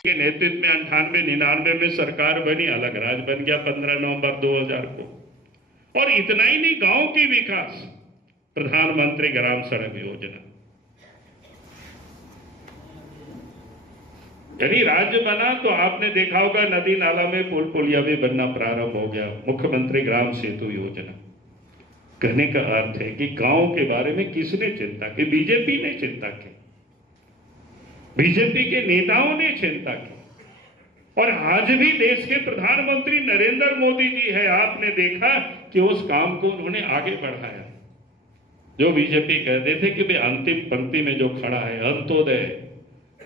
के नेतृत्व में 98-99 में सरकार बनी, अलग राज्य बन गया 15 नवंबर 2000 को। और इतना ही नहीं, गांव के विकास, प्रधानमंत्री ग्राम सड़क योजना, यानी राज्य बना तो आपने देखा होगा नदी नाला में पुल पुलिया भी बनना प्रारंभ हो गया। मुख्यमंत्री ग्राम सेतु योजना। कहने का अर्थ है कि गांव के बारे में किसने चिंता की? बीजेपी ने चिंता की, बीजेपी के नेताओं ने चिंता की। और आज भी देश के प्रधानमंत्री नरेंद्र मोदी जी है, आपने देखा कि उस काम को उन्होंने आगे बढ़ाया। जो बीजेपी कहते थे कि भाई अंतिम पंक्ति में जो खड़ा है, अंत्योदय,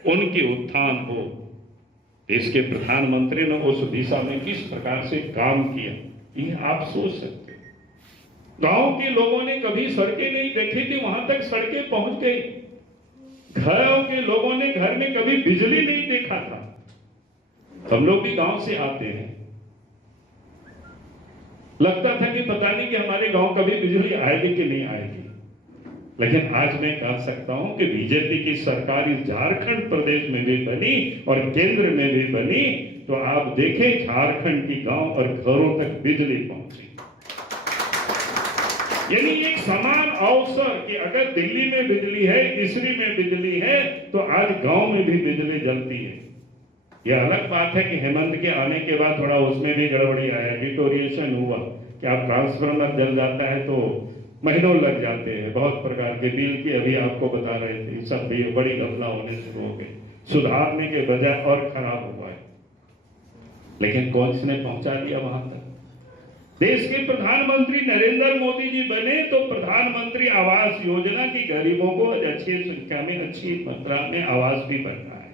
उनकी उत्थान हो, देश के प्रधानमंत्री ने उस दिशा में किस प्रकार से काम किया, ये आप सोच सकते हो। गांव के लोगों ने कभी सड़कें नहीं देखी थी, वहां तक सड़कें पहुंच गई। घरों के लोगों ने घर में कभी बिजली नहीं देखा था। हम लोग भी गांव से आते हैं, लगता था कि पता नहीं कि हमारे गांव कभी बिजली आएगी कि नहीं आएगी। लेकिन आज मैं कह सकता हूं कि बीजेपी की सरकार इस झारखंड प्रदेश में भी बनी और केंद्र में भी बनी, तो आप देखें झारखंड की गांव और घरों तक बिजली पहुंची। यानी एक समान अवसर कि अगर दिल्ली में बिजली है, तीसरी में बिजली है, तो आज गांव में भी बिजली जलती है। यह अलग बात है कि हेमंत के आने के बाद थोड़ा उसमें भी गड़बड़ी आया, डिटोरिएशन हुआ कि आप ट्रांसफार्मर जल जाता है तो महीनों लग जाते हैं, बहुत प्रकार के बिल की अभी आपको बता रहे थे, सब भी बड़ी घपला होने शुरू हो गई, सुधारने के बजाय और खराब हुआ है। लेकिन कौन ने पहुंचा दिया वहां तक? देश के प्रधानमंत्री नरेंद्र मोदी जी बने तो प्रधानमंत्री आवास योजना की गरीबों को अच्छी संख्या में, अच्छी मात्रा में आवास भी बन रहा है,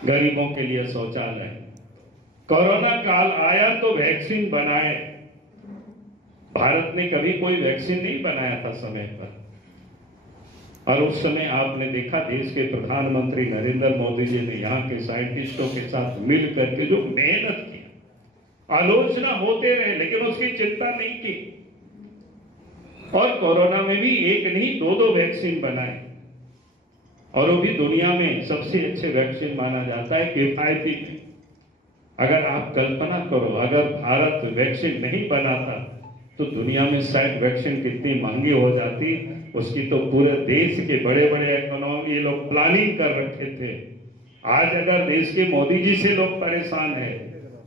गरीबों के लिए शौचालय। कोरोना काल आया तो वैक्सीन बनाए, भारत ने कभी कोई वैक्सीन नहीं बनाया था समय पर। और उस समय आपने देखा देश के प्रधानमंत्री नरेंद्र मोदी जी ने यहाँ के साइंटिस्टों के साथ मिल करके जो मेहनत की, आलोचना होते रहे लेकिन उसकी चिंता नहीं की। और कोरोना में भी एक नहीं, दो वैक्सीन बनाए, और वो भी दुनिया में सबसे अच्छे वैक्सीन माना जाता है किफायती में। अगर आप कल्पना करो, अगर भारत वैक्सीन नहीं बनाता तो दुनिया में शायद वैक्सीन कितनी महंगी हो जाती, उसकी तो पूरे देश के बड़े बड़े इकोनॉमी लोग प्लानिंग कर रखे थे। आज अगर देश के मोदी जी से लोग परेशान है,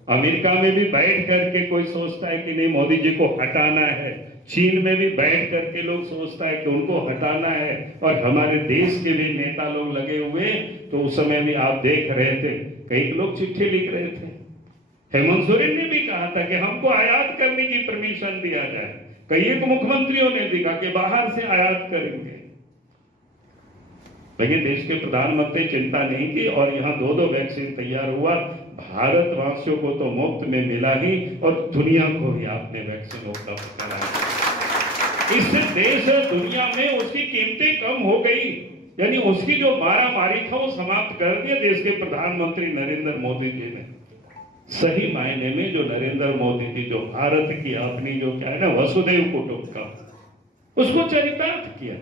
अमेरिका में भी बैठ करके कोई सोचता है कि नहीं मोदी जी को हटाना है, चीन में भी बैठ करके लोग सोचता है कि उनको हटाना है, और हमारे देश के भी नेता लोग लगे हुए। तो उस समय भी आप देख रहे थे, कई लोग चिट्ठी लिख रहे थे। हेमंत सोरेन ने भी कहा था कि हमको आयात करने की परमिशन दिया जाए, कई एक मुख्यमंत्रियों ने भी कहा कि बाहर से आयात करेंगे। लेकिन देश के प्रधानमंत्री चिंता नहीं की और यहाँ दो वैक्सीन तैयार हुआ। भारतवासियों को तो मुफ्त में मिला ही, और दुनिया को भी आपने वैक्सीन उपलब्ध कराया। इससे देश और दुनिया में उसकी कीमतें कम हो गई, यानी उसकी जो मारामारी था वो समाप्त कर दिया देश के प्रधानमंत्री नरेंद्र मोदी जी ने। सही मायने में जो नरेंद्र मोदी जी जो भारत की अपनी जो क्या है ना वसुधैव कुटुंबकम, उसको चरितार्थ किया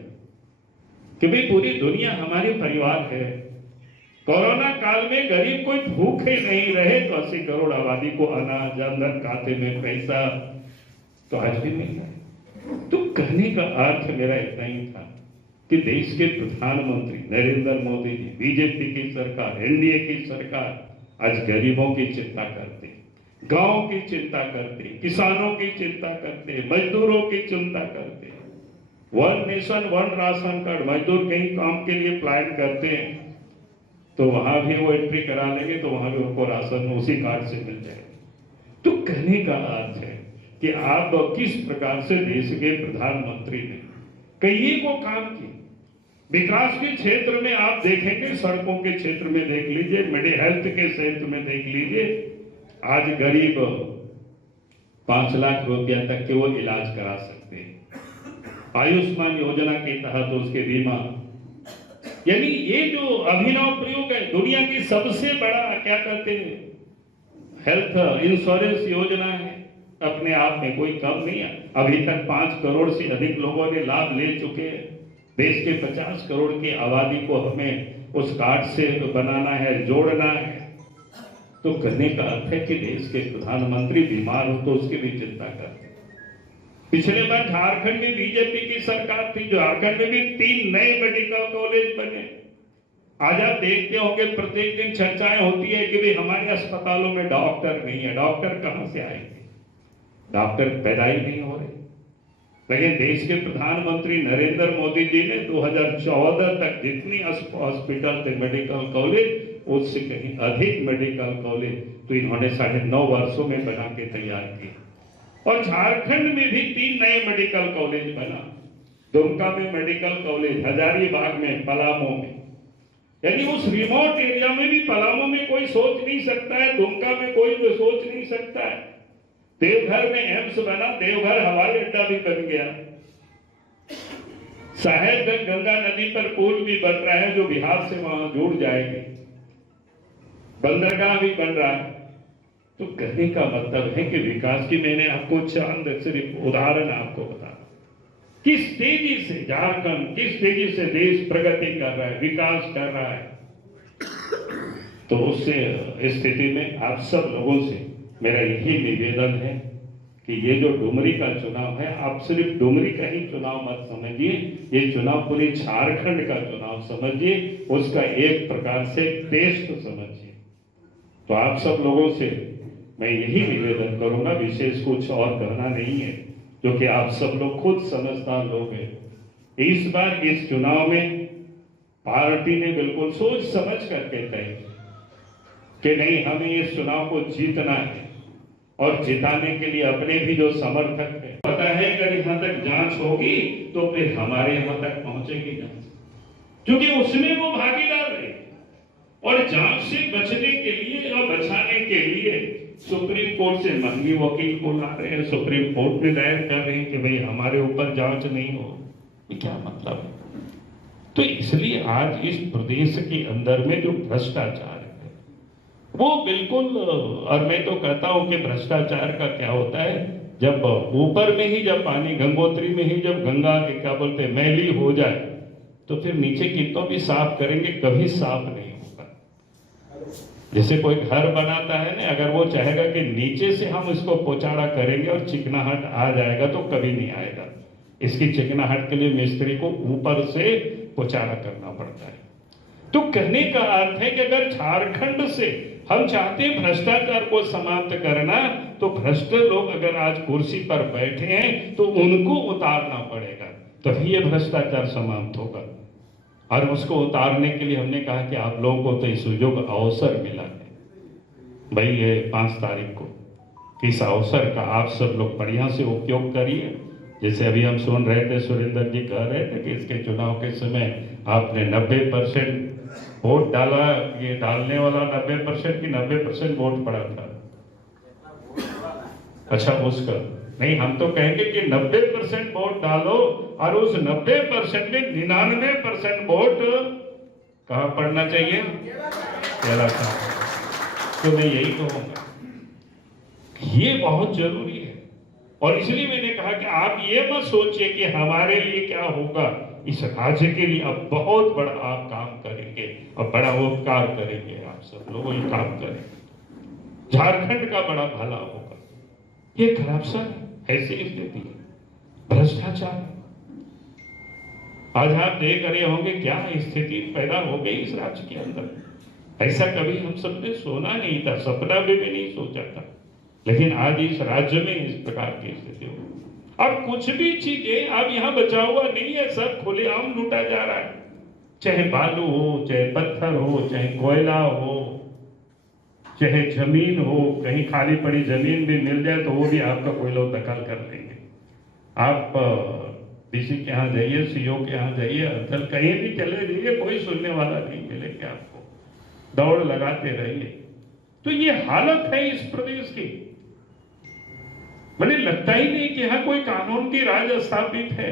कि भाई पूरी दुनिया हमारे परिवार है। कोरोना काल में गरीब कोई भूखे नहीं रहे, तो 80 करोड़ आबादी को अनाज, जनधन खाते में पैसा तो आज भी मिल रहा है। तो कहने का अर्थ मेरा इतना ही था कि देश के प्रधानमंत्री नरेंद्र मोदी जी, बीजेपी की सरकार, एनडीए की सरकार आज गरीबों की चिंता करते, गांव की चिंता करते, किसानों की चिंता करते, मजदूरों की चिंता करते। One nation one ration card, मजदूर कहीं काम के लिए अप्लाई करते हैं तो वहां भी वो एंट्री करा लेंगे तो वहां भी उनको राशन उसी कार्ड से मिल जाएगा। तो कहने का अर्थ है कि आप किस प्रकार से देश के प्रधानमंत्री ने कई को काम किए। विकास के क्षेत्र में आप देखेंगे, सड़कों के क्षेत्र में देख लीजिए, मेडिकल हेल्थ के क्षेत्र में देख लीजिए, आज गरीब 5 लाख रुपया तक के वो इलाज करा सकते हैं आयुष्मान योजना के तहत, उसके बीमा। यानी ये जो अभिनव प्रयोग है, दुनिया की सबसे बड़ा क्या कहते हैं हेल्थ इंश्योरेंस योजना है, अपने आप में कोई कम नहीं है। अभी तक 5 करोड़ से अधिक लोगों ने लाभ ले चुके हैं। देश के 50 करोड़ की आबादी को हमें उस कार्ड से बनाना है, जोड़ना है। तो कहने का अर्थ है कि देश के प्रधानमंत्री बीमार हो तो उसकी भी चिंता करते। पिछले बार झारखंड में बीजेपी की सरकार थी, झारखंड में भी 3 नए मेडिकल कॉलेज बने। आज आप देखते होंगे प्रत्येक दिन चर्चाएं होती है कि भाई हमारे अस्पतालों में डॉक्टर नहीं है। डॉक्टर कहां से आएंगे? डॉक्टर पैदा ही नहीं हो रहे। लेकिन देश के प्रधानमंत्री नरेंद्र मोदी जी ने 2014 तक जितनी हॉस्पिटल थे मेडिकल कॉलेज, उससे कहीं अधिक मेडिकल कॉलेज तो इन्होंने 9.5 वर्षों में बना के तैयार किए। और झारखंड में भी 3 नए मेडिकल कॉलेज बना। दुमका में मेडिकल कॉलेज, हजारीबाग में, पलामू में। यानी उस रिमोट एरिया में भी, पलामू में कोई सोच नहीं सकता है, दुमका में कोई भी सोच नहीं सकता है। देवघर में एम्स बना, देवघर हवाई अड्डा भी बन गया। साहेबगंज गंगा नदी पर पुल भी बन रहा है जो बिहार से वहां जुड़ जाएंगे। बंदरगाह भी बन रहा है। तो कहने का मतलब है कि विकास की, मैंने आपको चंद सिर्फ उदाहरण आपको बता, किस तेजी से झारखंड, किस तेजी से देश प्रगति कर रहा है, विकास कर रहा है। तो उससे स्थिति में आप सब लोगों से मेरा यही निवेदन है कि ये जो डुमरी का चुनाव है, आप सिर्फ डुमरी का ही चुनाव मत समझिए, ये चुनाव पूरे झारखंड का चुनाव समझिए, उसका एक प्रकार से टेस्ट समझिए। तो आप सब लोगों से मैं यही निवेदन करूंगा, विशेष कुछ और कहना नहीं है, क्योंकि आप सब लोग खुद समझदार लोग हैं। इस बार इस चुनाव में पार्टी ने बिल्कुल सोच समझ करके तय कि नहीं, हमें इस चुनाव को जीतना है और जिताने के लिए अपने भी जो समर्थक है, पता है अगर यहां तक जांच होगी तो फिर हमारे यहां तक पहुंचेगी जांच, क्योंकि उसमें वो भागीदार है। और जांच से बचने के लिए और बचाने के लिए सुप्रीम कोर्ट से महंगी वकील को ला रहे हैं, सुप्रीम कोर्ट में दायर कर रहे हैं कि भाई हमारे ऊपर जांच नहीं हो। ये क्या मतलब है? तो इसलिए आज इस प्रदेश के अंदर में जो भ्रष्टाचार है वो बिल्कुल, और मैं तो कहता हूं कि भ्रष्टाचार का क्या होता है, जब ऊपर में ही जब पानी, गंगोत्री में ही जब गंगा के क्या बोलते मैली हो जाए तो फिर नीचे कितना भी साफ करेंगे कभी साफ नहीं होगा। जैसे कोई घर बनाता है ना, अगर वो चाहेगा कि नीचे से हम इसको पोचाड़ा करेंगे और चिकनाहट आ जाएगा तो कभी नहीं आएगा। इसकी चिकनाहट के लिए मिस्त्री को ऊपर से पोचाड़ा करना पड़ता है। तो कहने का अर्थ है कि अगर झारखंड से हम चाहते हैं भ्रष्टाचार को समाप्त करना, तो भ्रष्ट लोग अगर आज कुर्सी पर बैठे हैं तो उनको उतारना पड़ेगा, तभी ये भ्रष्टाचार समाप्त होगा। और उसको उतारने के लिए हमने कहा कि आप लोगों को तो इस सुयोग अवसर मिला है भाई, ये 5 तारीख को इस अवसर का आप सब लोग बढ़िया से उपयोग करिए। जैसे अभी हम सुन रहे थे, सुरेंद्र जी कह रहे थे कि इसके चुनाव के समय आपने 90% वोट डाला, ये डालने वाला 90% की 90% वोट पड़ा था। अच्छा, उसका नहीं, हम तो कहेंगे कि 90% वोट डालो और उस 90% में 99% वोट कहां पड़ना चाहिए? केरला का। तो मैं यही कहूंगा, ये बहुत जरूरी है। और इसलिए मैंने कहा कि आप ये मत सोचिए कि हमारे लिए क्या होगा, इस राज्य के लिए अब बहुत बड़ा आप काम करेंगे और बड़ा उपकार करेंगे। आप सब लोग ये काम करेंगे, झारखंड का बड़ा भला होगा। ये करप्शन ऐसी स्थिति है, भ्रष्टाचार। आज आप देख रहे होंगे क्या स्थिति पैदा हो गई इस राज्य के अंदर। ऐसा कभी हम सबने सुना नहीं था, सपना में भी नहीं सोचा था, लेकिन आज इस राज्य में इस प्रकार की स्थिति हो। अब कुछ भी चीजें अब यहाँ बचा हुआ नहीं है, सब खुलेआम लूटा जा रहा है। चाहे बालू हो, चाहे पत्थर हो, चाहे कोयला हो, चाहे जमीन हो, कहीं खाली पड़ी जमीन भी मिल जाए तो वो भी आपका कोई लोग दखल कर लेंगे। आप डीसी के यहाँ जाइए, सीओ के यहाँ जाइए, असल कहीं भी चले जाइए, कोई सुनने वाला नहीं मिलेगा आपको, दौड़ लगाते रहिए। तो ये हालत है इस प्रदेश की। मुझे लगता ही नहीं कि यहाँ कोई कानून की राज स्थापित है।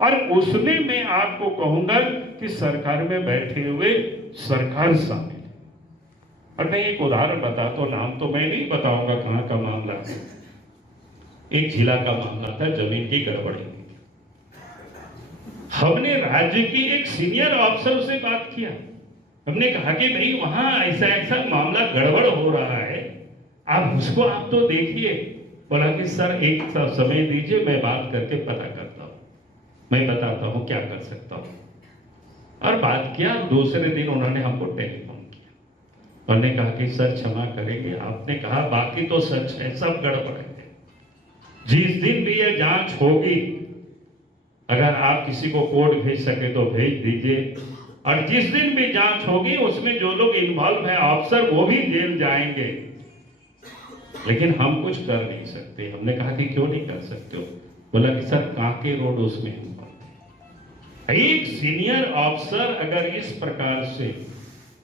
और उसमें मैं आपको कहूंगा कि सरकार में बैठे हुए सरकार शामिल है। और मैं एक उदाहरण बताता हूं, नाम तो मैं नहीं बताऊंगा कहां का मामला है। एक जिला का मामला था, जमीन की गड़बड़ी। हमने राज्य की एक सीनियर अफसर से बात किया हमने कहा कि भाई वहां ऐसा ऐसा मामला गड़बड़ हो रहा है, आप उसको आप तो देखिए। बोला कि सर एक समय दीजिए, मैं बात करके पता करता हूं, मैं बताता हूं क्या कर सकता हूं। और बात किया, दूसरे दिन उन्होंने हमको टेलीफोन किया, उन्होंने कहा कि सर क्षमा करेंगे, आपने कहा बाकी तो सच है, सब गड़बड़ है। जिस दिन भी ये जांच होगी, अगर आप किसी को कोर्ट भेज सके तो भेज दीजिए, और जिस दिन भी जांच होगी उसमें जो लोग इन्वॉल्व है ऑफिसर, वो भी जेल जाएंगे, लेकिन हम कुछ कर नहीं सकते। हमने कहा कि क्यों नहीं कर सकते हो? बोला कि सर कांके रोड उसमें एक सीनियर ऑफिसर अगर इस प्रकार से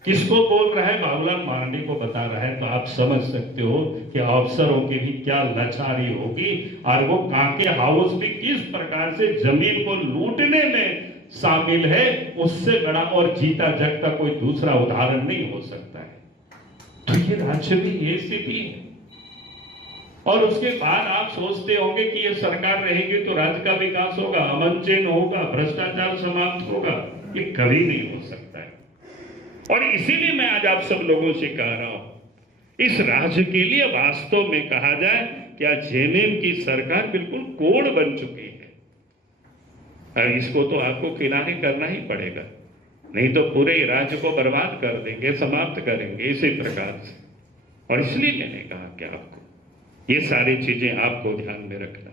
किसको बोल रहा है, बाबूलाल मारंडी को बता रहा है, तो आप समझ सकते हो कि अफसरों की भी क्या लाचारी होगी। और वो कांके हाउस भी किस प्रकार से जमीन को लूटने में शामिल है, उससे बड़ा और जीता जगता कोई दूसरा उदाहरण नहीं हो सकता है। तो ये राज्य में ये स्थिति है। और उसके बाद आप सोचते होंगे कि ये सरकार रहेगी तो राज्य का विकास होगा, अमन चैन होगा, भ्रष्टाचार समाप्त होगा। ये कभी नहीं हो सकता है। और इसीलिए मैं आज आप सब लोगों से कह रहा हूं, इस राज्य के लिए वास्तव में कहा जाए क्या जेएमएम की सरकार बिल्कुल कोड़ बन चुकी है। और इसको तो आपको किनारे करना ही पड़ेगा, नहीं तो पूरे राज्य को बर्बाद कर देंगे, समाप्त करेंगे इसी प्रकार से। और इसलिए मैंने कहा कि आपको ये सारी चीजें आपको ध्यान में रखना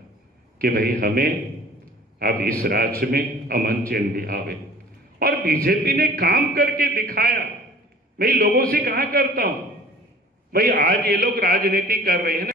कि भाई हमें अब इस राज्य में अमन चैन भी आवे। और बीजेपी ने काम करके दिखाया। मैं लोगों से कहा करता हूं, भाई आज ये लोग राजनीति कर रहे हैं ना,